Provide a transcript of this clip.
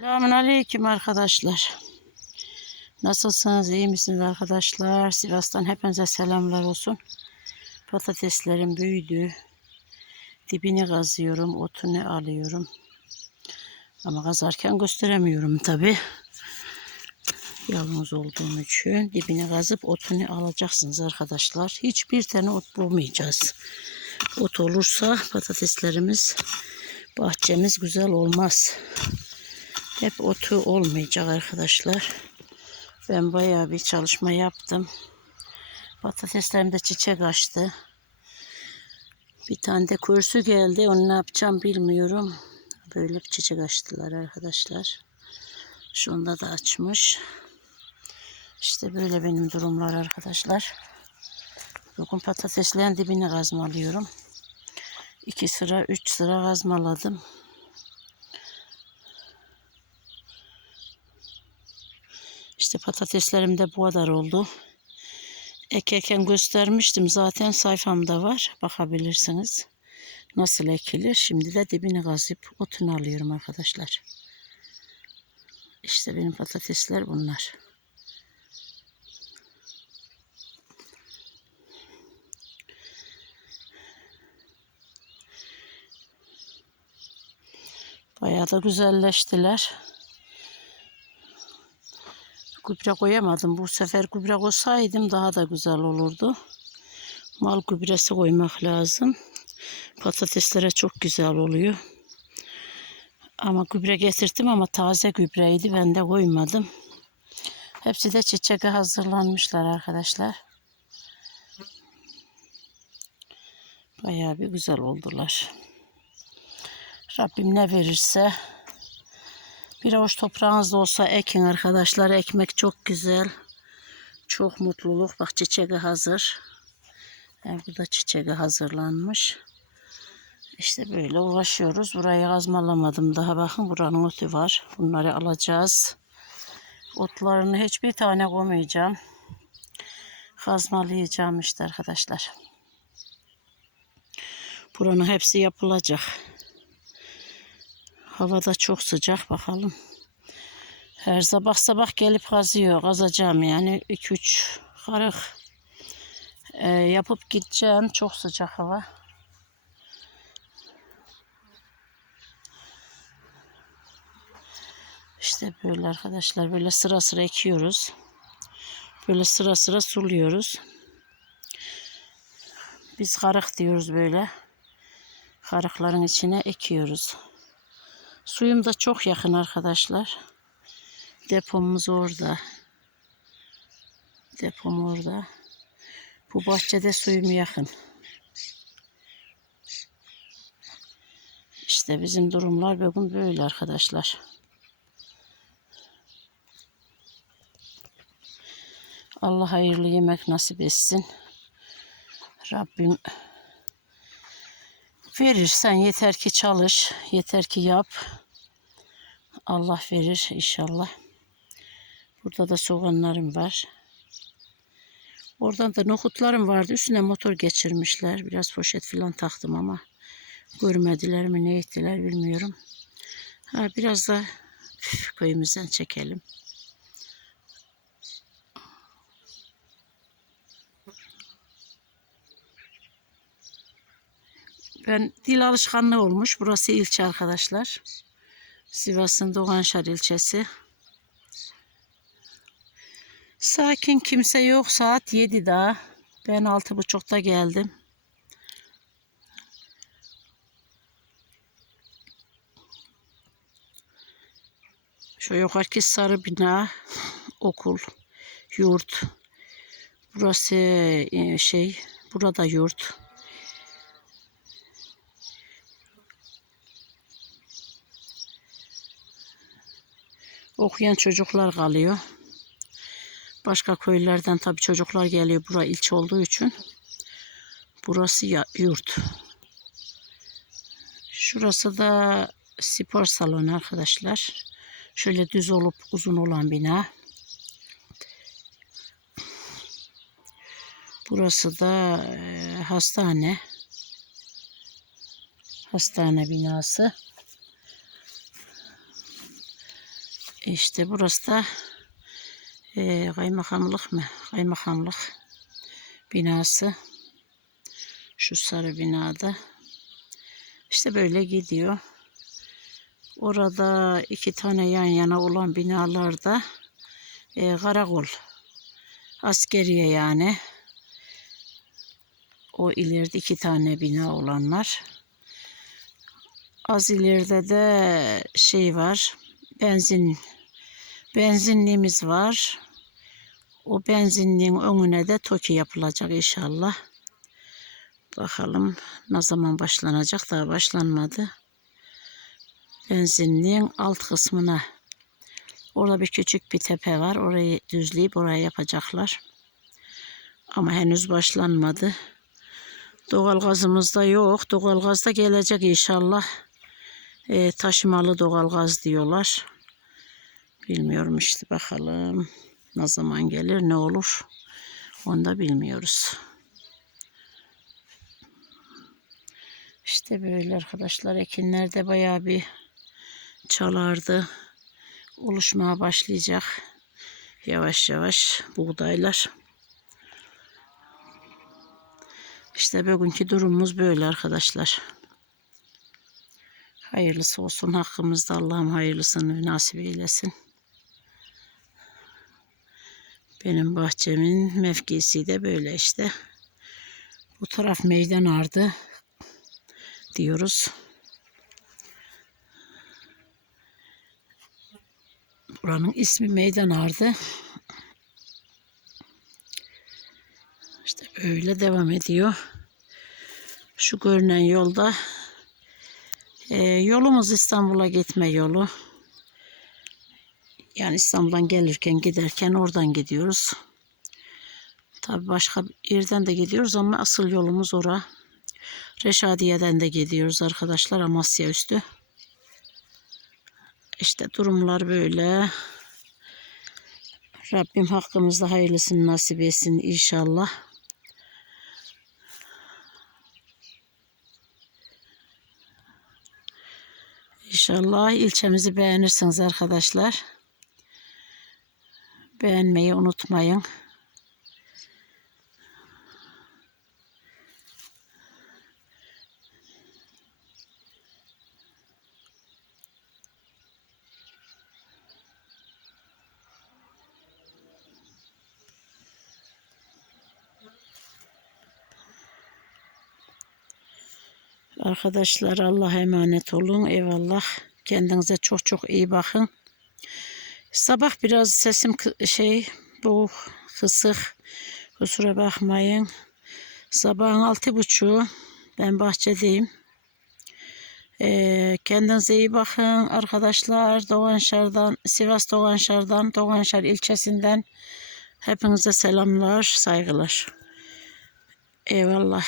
Selamun Aleyküm arkadaşlar. Nasılsınız? iyi misiniz arkadaşlar? Sivas'tan hepinize selamlar olsun. Patateslerim büyüdü. Dibini kazıyorum. Otunu alıyorum. Ama kazarken gösteremiyorum tabi. Yalnız olduğum için dibini kazıp otunu alacaksınız arkadaşlar. Hiçbir tane ot bulmayacağız. Ot olursa patateslerimiz bahçemiz güzel olmaz. Hep otu olmayacak arkadaşlar. Ben bayağı bir çalışma yaptım. Patateslerim de çiçek açtı. Bir tane de kursu geldi. Onu ne yapacağım bilmiyorum. Böyle bir çiçek açtılar arkadaşlar. Şunda da açmış. İşte böyle benim durumlar arkadaşlar. Bugün patateslerin dibini kazmalıyorum. İki sıra, üç sıra kazmaladım. İşte patateslerim de bu kadar oldu. Ekerken göstermiştim zaten sayfamda var. Bakabilirsiniz. Nasıl ekilir. Şimdi de dibini kazıp otunu alıyorum arkadaşlar. İşte benim patatesler bunlar. Bayağı da güzelleştiler. Gübre koyamadım. Bu sefer gübre koysaydım daha da güzel olurdu. Mal gübresi koymak lazım. Patateslere çok güzel oluyor. Ama gübre getirdim ama taze gübreydi. Ben de koymadım. Hepsi de çiçeğe hazırlanmışlar arkadaşlar. Bayağı bir güzel oldular. Rabbim ne verirse bir avuç toprağınız olsa ekin arkadaşlar. Ekmek çok güzel. Çok mutluluk. Bak çiçeği hazır. Yani bu da çiçeği hazırlanmış. İşte böyle uğraşıyoruz. Burayı kazmalamadım daha. Bakın buranın otu var. Bunları alacağız. Otlarını hiçbir tane koymayacağım. Kazmalayacağım işte arkadaşlar. Buranın hepsi yapılacak. Havada çok sıcak bakalım. Her sabah sabah gelip kazıyor. Kazacağım yani 2-3 karık e, yapıp gideceğim. Çok sıcak hava. İşte böyle arkadaşlar böyle sıra sıra ekiyoruz. Böyle sıra sıra suluyoruz. Biz karık diyoruz böyle. Karıkların içine ekiyoruz. Suyum da çok yakın arkadaşlar. Depomuz orada. Depom orada. Bu bahçede suyum yakın. İşte bizim durumlar bugün böyle arkadaşlar. Allah hayırlı yemek nasip etsin. Rabbim verirsen yeter ki çalış, yeter ki yap. Allah verir inşallah. Burada da soğanlarım var. Oradan da nohutlarım vardı. Üstüne motor geçirmişler. Biraz poşet falan taktım ama görmediler mi ne ettiler bilmiyorum. Ha, biraz da köyümüzden çekelim. Ben dil alışkanlığı olmuş. Burası ilçe arkadaşlar. Sivas'ın Doğanşar ilçesi. Sakin kimse yok. Saat 7 daha. Ben altı buçukta geldim. Şu yukarıki sarı bina okul, yurt. Burası e, şey, burada yurt. Okuyan çocuklar kalıyor. Başka köylerden tabii çocuklar geliyor. Bura ilçe olduğu için. Burası ya, yurt. Şurası da spor salonu arkadaşlar. Şöyle düz olup uzun olan bina. Burası da e, hastane. Hastane binası. İşte burası da eee, kaymakamlık mı? Kaymakamlık binası. Şu sarı binada. İşte böyle gidiyor. Orada iki tane yan yana olan binalarda eee karakol. Askeriye yani. O ileride iki tane bina olanlar. Az ileride de şey var. Benzin benzinliğimiz var. O benzinliğin önüne de TOKİ yapılacak inşallah. Bakalım ne zaman başlanacak daha başlanmadı. Benzinliğin alt kısmına orada bir küçük bir tepe var. Orayı düzleyip oraya yapacaklar. Ama henüz başlanmadı. Doğalgazımız da yok. Doğalgaz da gelecek inşallah. E, taşımalı doğalgaz diyorlar. Bilmiyorum işte bakalım ne zaman gelir ne olur onu da bilmiyoruz. İşte böyle arkadaşlar ekinler de bayağı bir çalardı. Oluşmaya başlayacak. Yavaş yavaş buğdaylar. İşte bugünkü durumumuz böyle arkadaşlar. Hayırlısı olsun hakkımızda Allah'ım hayırlısını nasip eylesin. Benim bahçemin mevkisi de böyle işte. Bu taraf meydan ardı diyoruz. Buranın ismi meydan ardı. İşte böyle devam ediyor. Şu görünen yolda e, yolumuz İstanbul'a gitme yolu. Yani İstanbul'dan gelirken giderken oradan gidiyoruz. Tabi başka bir yerden de gidiyoruz ama asıl yolumuz ora. Reşadiye'den de gidiyoruz arkadaşlar Amasya üstü. İşte durumlar böyle. Rabbim hakkımızda hayırlısını nasip etsin inşallah. İnşallah ilçemizi beğenirsiniz arkadaşlar. Beğenmeyi unutmayın. Arkadaşlar Allah'a emanet olun. Eyvallah. Kendinize çok çok iyi bakın. Sabah biraz sesim şey bu kısık. Kusura bakmayın. Sabahın altı buçuğu. Ben bahçedeyim. Ee, kendinize iyi bakın arkadaşlar. Doğanşar'dan, Sivas Doğanşar'dan, Doğanşar ilçesinden hepinize selamlar, saygılar. Eyvallah.